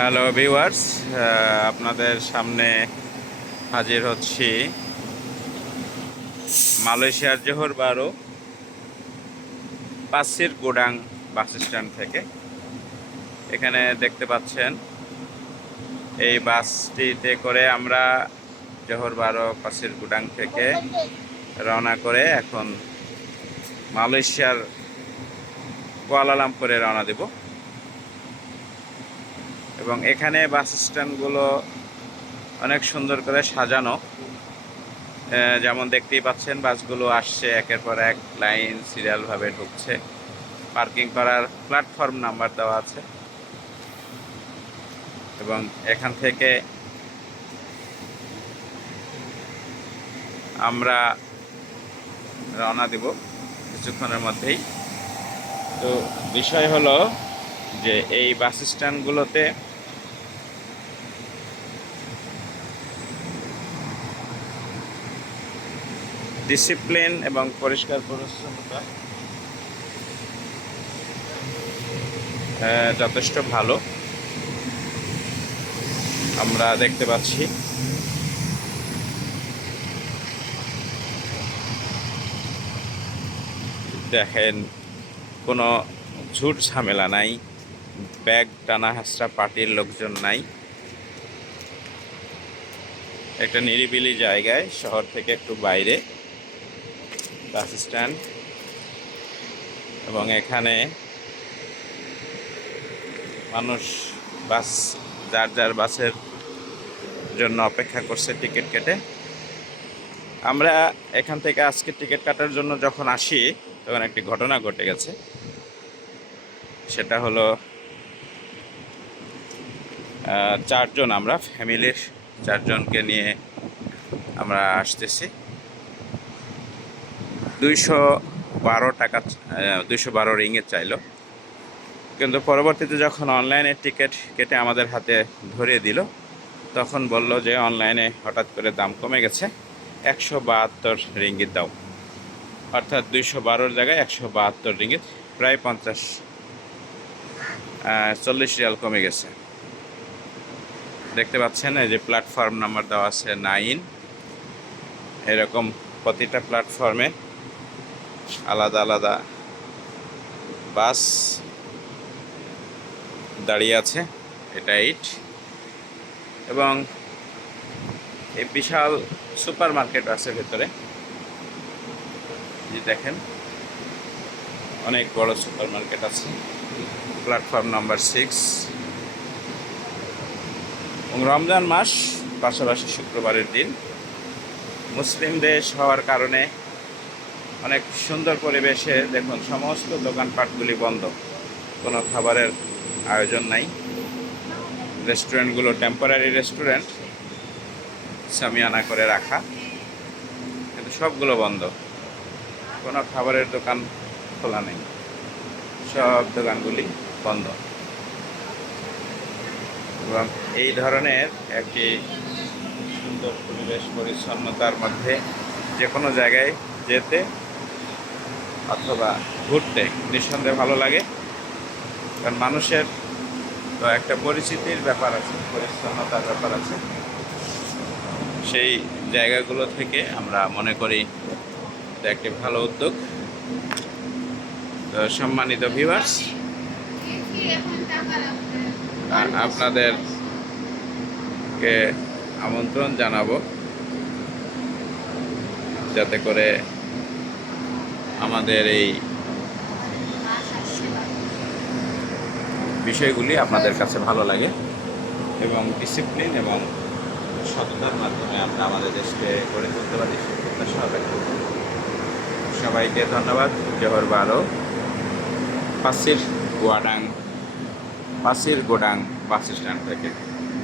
Hello viewers, আপনাদের সামনে হাজির হচ্ছি মালয়েশিয়ার জোহর বারো পাসির গুডাং বাস স্ট্যান্ড থেকে। এখানে দেখতে পাচ্ছেন এই বাসটিতে করে আমরা জোহর বারো পাসির গুডাং থেকে রওনা করে এখন মালয়েশিয়ার কুয়ালালামপুরে রওনা দেব। এবং এখানে বাস স্ট্যান্ডগুলো অনেক সুন্দর করে সাজানো, যেমন দেখতেই পাচ্ছেন বাসগুলো আসছে একের পর এক লাইন সিরিয়ালভাবে ঢুকছে। পার্কিং করার প্ল্যাটফর্ম নাম্বার দেওয়া আছে এবং এখান থেকে আমরা রওনা দেব কিছুক্ষণের মধ্যেই। তো বিষয় হলো যে এই বাস স্ট্যান্ডগুলোতে ডিসিপ্লিন এবং পরিষ্কার পরিচ্ছন্নতা যথেষ্ট ভালো আমরা দেখতে পাচ্ছি। দেখেন, কোনো ঝুট ঝামেলা নাই, ব্যাগ টানা হাসরা পার্টির লোকজন নাই। একটা নিরিবিলি জায়গায়, শহর থেকে একটু বাইরে বাস স্ট্যান্ড, এবং এখানে মানুষ বাস যার যার বাসের জন্য অপেক্ষা করছে টিকিট কেটে। আমরা এখান থেকে আজকে টিকিট কাটার জন্য যখন আসি তখন একটি ঘটনা ঘটে গেছে। সেটা হলো চারজন, আমরা ফ্যামিলির চারজনকে নিয়ে আমরা আসতেছি। 212 টাকা, 212 রিঙ্গিত চাইলো, কিন্তু পরবর্তীতে যখন অনলাইনে টিকিট কেটে আমাদের হাতে ধরিয়ে দিল তখন বলল যে অনলাইনে হঠাৎ করে দাম কমে গেছে, 172 রিঙ্গিত দাও। অর্থাৎ 212 জায়গায় 172 রিঙ্গিত, প্রায় 40 রিয়াল কমে গেছে। দেখতে পাচ্ছেন এই যে প্ল্যাটফর্ম নাম্বার দেওয়া আছে 9। এরকম প্রতিটা প্ল্যাটফর্মে আলাদা আলাদা বাস দাঁড়িয়ে আছে। এটা 8। এবং এই বিশাল সুপার মার্কেট আছে ভেতরে, যে দেখেন অনেক বড় সুপার মার্কেট আছে। Platform number 6। এবং রমজান মাস, পাশাপাশি শুক্রবারের দিন, মুসলিম দেশ হওয়ার কারণে অনেক সুন্দর পরিবেশে দেখুন সমস্ত দোকানপাটগুলি বন্ধ, কোনো খাবারের আয়োজন নাই। রেস্টুরেন্টগুলো টেম্পোরারি রেস্টুরেন্ট, সামিয়ানা করে রাখা, কিন্তু সবগুলো বন্ধ, কোনো খাবারের দোকান খোলা নেই, সব দোকানগুলি বন্ধ। এবং এই ধরনের একটি সুন্দর পরিবেশ পরিচ্ছন্নতার মধ্যে যে কোনো জায়গায় যেতে অথবা ঘুরতে নিঃসন্দেহে ভালো লাগে। কারণ মানুষের তো একটা পরিচিতির ব্যাপার আছে, পরিচ্ছন্নতার ব্যাপার আছে। সেই জায়গাগুলো থেকে আমরা মনে করি এটা একটি ভালো উদ্যোগ। তো সম্মানিত ভিউয়ার্স, আপনাদেরকে আমন্ত্রণ জানাবো যাতে করে আমাদের এই বিষয়গুলি আপনাদের কাছে ভালো লাগে এবং ডিসিপ্লিন এবং সততার মাধ্যমে আমরা আমাদের দেশকে গড়ে তুলতে পারি, সে প্রত্যাশা ব্যক্ত করব। সবাইকে ধন্যবাদ। জোহর বারো পাসির গুডাং বাস স্ট্যান্ড থেকে।